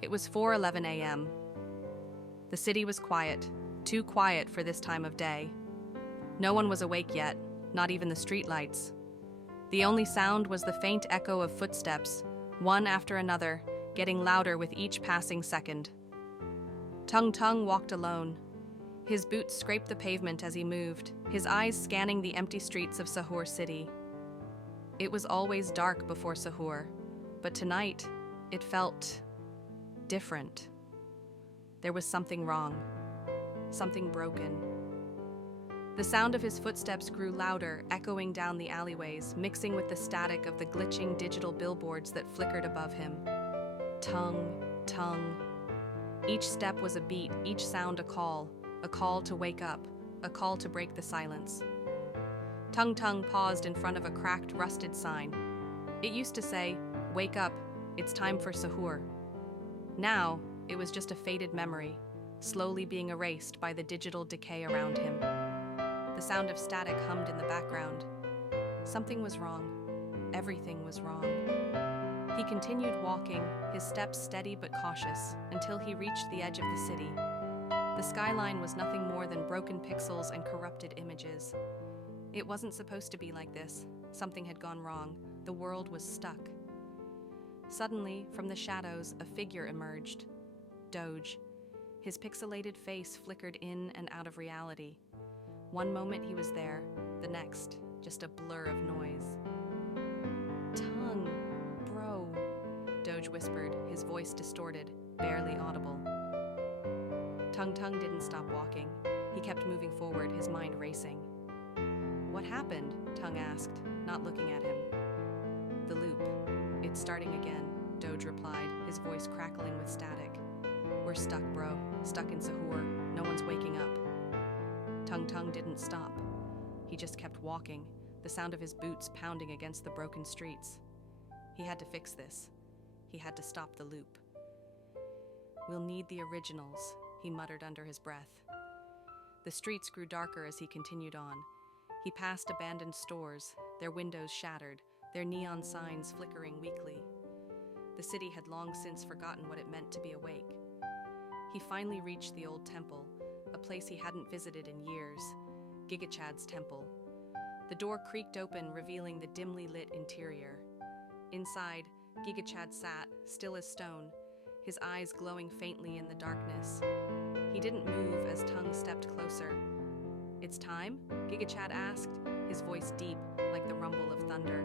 It was 4:11 a.m. The city was quiet, too quiet for this time of day. No one was awake yet, not even the streetlights. The only sound was the faint echo of footsteps, one after another, getting louder with each passing second. Tung Tung walked alone. His boots scraped the pavement as he moved, his eyes scanning the empty streets of Sahur city. It was always dark before Sahur, but tonight it felt different. There was something wrong, something broken. The sound of his footsteps grew louder, echoing down the alleyways, mixing with the static of the glitching digital billboards that flickered above him. Tung, tung. Each step was a beat, each sound a call to wake up, a call to break the silence. Tung Tung paused in front of a cracked, rusted sign. It used to say, "Wake up, it's time for Sahur." Now, it was just a faded memory, slowly being erased by the digital decay around him. The sound of static hummed in the background. Something was wrong. Everything was wrong. He continued walking, his steps steady but cautious, until he reached the edge of the city. The skyline was nothing more than broken pixels and corrupted images. It wasn't supposed to be like this. Something had gone wrong. The world was stuck. Suddenly, from the shadows, a figure emerged. Doge. His pixelated face flickered in and out of reality. One moment he was there, the next, just a blur of noise. "Tung, bro," Doge whispered, his voice distorted, barely audible. Tung Tung didn't stop walking. He kept moving forward, his mind racing. "What happened?" Tung asked, not looking at him. "The loop. It's starting again," Doge replied, his voice crackling with static. "We're stuck, bro. Stuck in Sahur. No one's waking up." Tung Tung didn't stop. He just kept walking, the sound of his boots pounding against the broken streets. He had to fix this. He had to stop the loop. "We'll need the originals," he muttered under his breath. The streets grew darker as he continued on. He passed abandoned stores, their windows shattered, their neon signs flickering weakly. The city had long since forgotten what it meant to be awake. He finally reached the old temple, a place he hadn't visited in years, Gigachad's temple. The door creaked open, revealing the dimly lit interior. Inside, Gigachad sat, still as stone, his eyes glowing faintly in the darkness. He didn't move as Tung stepped closer. "It's time?" Gigachad asked, his voice deep, like the rumble of thunder.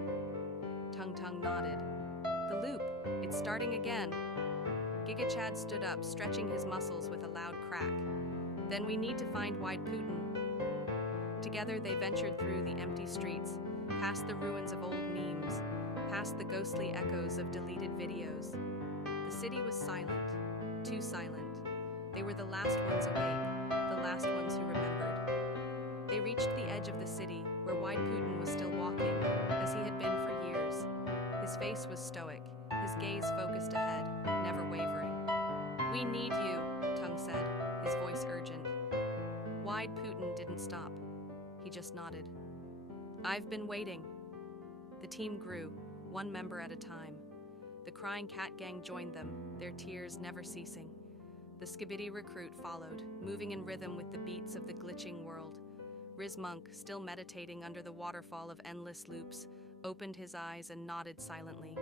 Tung Tung nodded. "The loop, it's starting again." Gigachad stood up, stretching his muscles with a loud crack. "Then we need to find Wide Putin." Together they ventured through the empty streets, past the ruins of old memes, past the ghostly echoes of deleted videos. The city was silent, too silent. They were the last ones awake, the last ones who remembered. They reached the edge of the city, where Wide Putin was still walking, as he had been for years. His face was stoic, his gaze focused ahead, never wavering. "We need you," Tung said, his voice urgent. Wide Putin didn't stop. He just nodded. "I've been waiting." The team grew, one member at a time. The crying cat gang joined them, their tears never ceasing. The Skibidi recruit followed, moving in rhythm with the beats of the glitching world. Riz Monk, still meditating under the waterfall of endless loops, opened his eyes and nodded silently.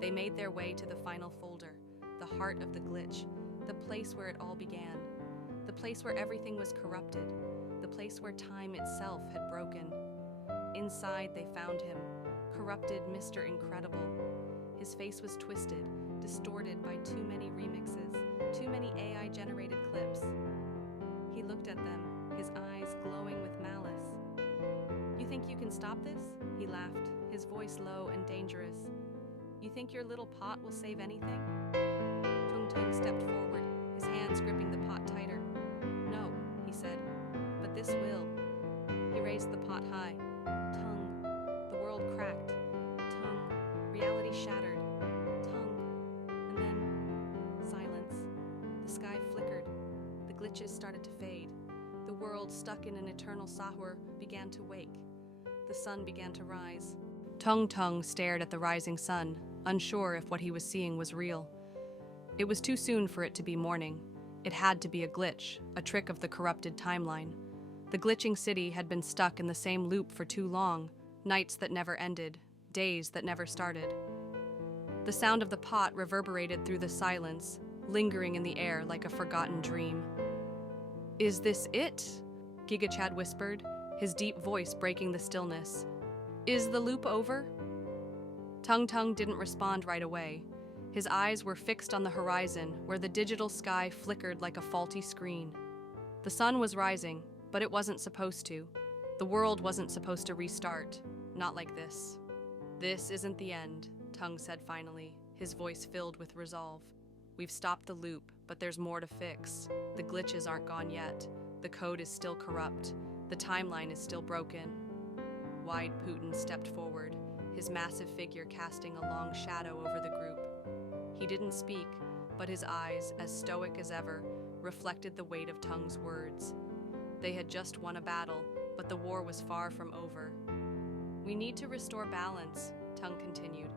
They made their way to the final folder, the heart of the glitch, the place where it all began, the place where everything was corrupted, the place where time itself had broken. Inside they found him, corrupted Mr. Incredible. His face was twisted, distorted by too many remixes, too many AI-generated clips. He looked at them, his eyes glowing with malice. "You think you can stop this?" He laughed, his voice low and dangerous. "You think your little pot will save anything?" Tung Tung stepped forward, his hands gripping the pot tighter. "No," he said, "but this will." He raised the pot high. Tung. The world cracked. Tung. Reality shattered. Tung. And then silence. The sky flickered. The glitches started to fade. The world, stuck in an eternal Sahur, began to wake. The sun began to rise. Tung Tung stared at the rising sun, unsure if what he was seeing was real. It was too soon for it to be morning. It had to be a glitch, a trick of the corrupted timeline. The glitching city had been stuck in the same loop for too long, nights that never ended, days that never started. The sound of the pot reverberated through the silence, lingering in the air like a forgotten dream. "Is this it?" Gigachad whispered, his deep voice breaking the stillness. "Is the loop over?" Tung Tung didn't respond right away. His eyes were fixed on the horizon, where the digital sky flickered like a faulty screen. The sun was rising, but it wasn't supposed to. The world wasn't supposed to restart. Not like this. "This isn't the end," Tung said finally, his voice filled with resolve. "We've stopped the loop, but there's more to fix. The glitches aren't gone yet. The code is still corrupt. The timeline is still broken." Wide Putin stepped forward, his massive figure casting a long shadow over the group. He didn't speak, but his eyes, as stoic as ever, reflected the weight of Tung's words. They had just won a battle, but the war was far from over. "We need to restore balance," Tung continued.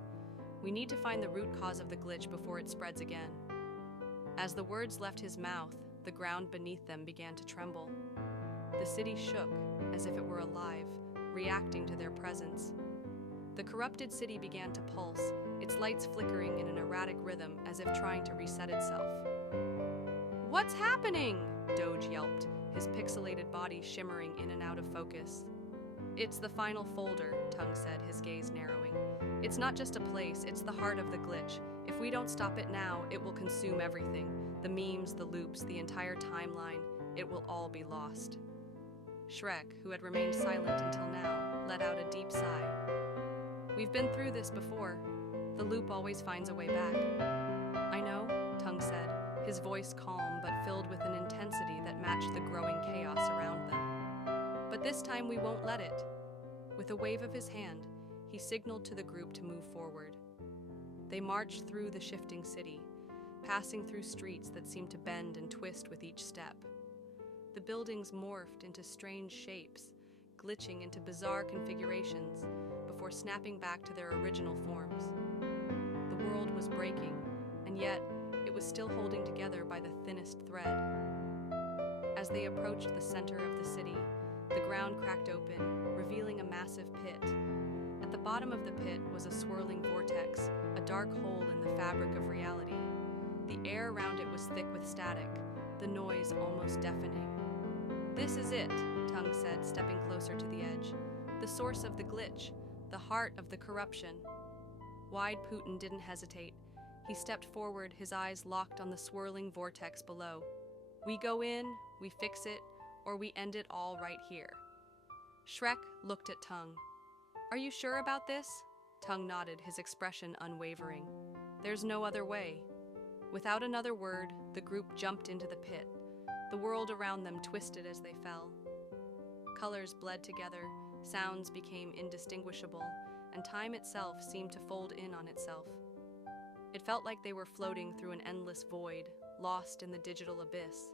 "We need to find the root cause of the glitch before it spreads again." As the words left his mouth, the ground beneath them began to tremble. The city shook, as if it were alive, reacting to their presence. The corrupted city began to pulse, its lights flickering in an erratic rhythm as if trying to reset itself. "What's happening?" Doge yelped, his pixelated body shimmering in and out of focus. "It's the final folder," Tung said, his gaze narrowing. "It's not just a place, it's the heart of the glitch. If we don't stop it now, it will consume everything. The memes, the loops, the entire timeline. It will all be lost." Shrek, who had remained silent until now, let out a deep sigh. "We've been through this before. The loop always finds a way back." "I know," Tung said, his voice calm but filled with an intensity that matched the growing chaos around them. "But this time we won't let it." With a wave of his hand, he signaled to the group to move forward. They marched through the shifting city, passing through streets that seemed to bend and twist with each step. The buildings morphed into strange shapes, glitching into bizarre configurations, before snapping back to their original forms. The world was breaking, and yet it was still holding together by the thinnest thread. As they approached the center of the city, the ground cracked open, revealing a massive pit. At the bottom of the pit was a swirling vortex, a dark hole in the fabric of reality. The air around it was thick with static, the noise almost deafening. "This is it," Tung said, stepping closer to the edge. "The source of the glitch, the heart of the corruption." Wide Putin didn't hesitate. He stepped forward, his eyes locked on the swirling vortex below. "We go in, we fix it, or we end it all right here." Shrek looked at Tung. "Are you sure about this?" Tung nodded, his expression unwavering. "There's no other way." Without another word, the group jumped into the pit. The world around them twisted as they fell. Colors bled together, sounds became indistinguishable, and time itself seemed to fold in on itself. It felt like they were floating through an endless void, lost in the digital abyss.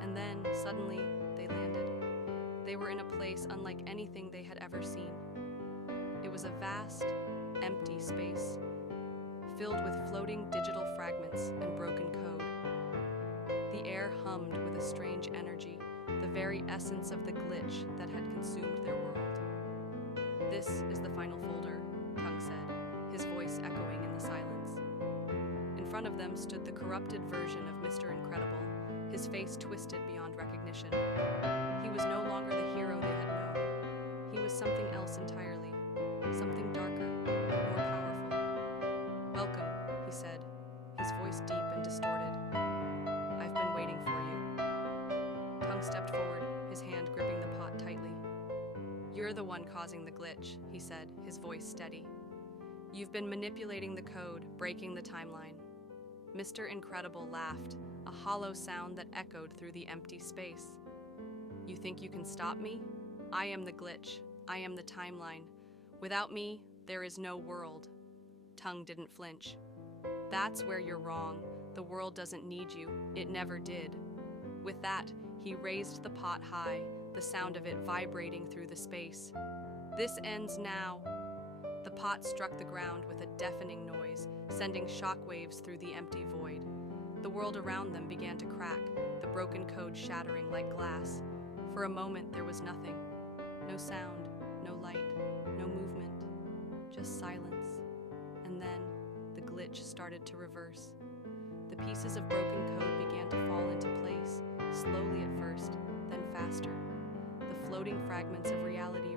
And then, suddenly, they landed. They were in a place unlike anything they had ever seen. It was a vast, empty space, filled with floating digital fragments and broken code. The air hummed with a strange energy, the very essence of the glitch that had consumed their world. "This is the final folder," Tung said, his voice echoing in the silence. In front of them stood the corrupted version of Mr. Incredible, his face twisted beyond recognition. He was no longer the hero they had known. He was something else entirely, something darker, more powerful. "Welcome," he said, his voice deep and distorted. "I've been waiting for you." Tung stepped forward, his hand gripping the pot tightly. "You're the one causing the glitch," he said, his voice steady. "You've been manipulating the code, breaking the timeline." Mr. Incredible laughed, a hollow sound that echoed through the empty space. "You think you can stop me? I am the glitch. I am the timeline. Without me, there is no world." Tung didn't flinch. "That's where you're wrong. The world doesn't need you. It never did." With that, he raised the pot high, the sound of it vibrating through the space. "This ends now." The pot struck the ground with a deafening noise, sending shockwaves through the empty void. The world around them began to crack, the broken code shattering like glass. For a moment, there was nothing. No sound, no light, no movement, just silence. And then, the glitch started to reverse. The pieces of broken code began to fall into place, slowly at first, then faster. The floating fragments of reality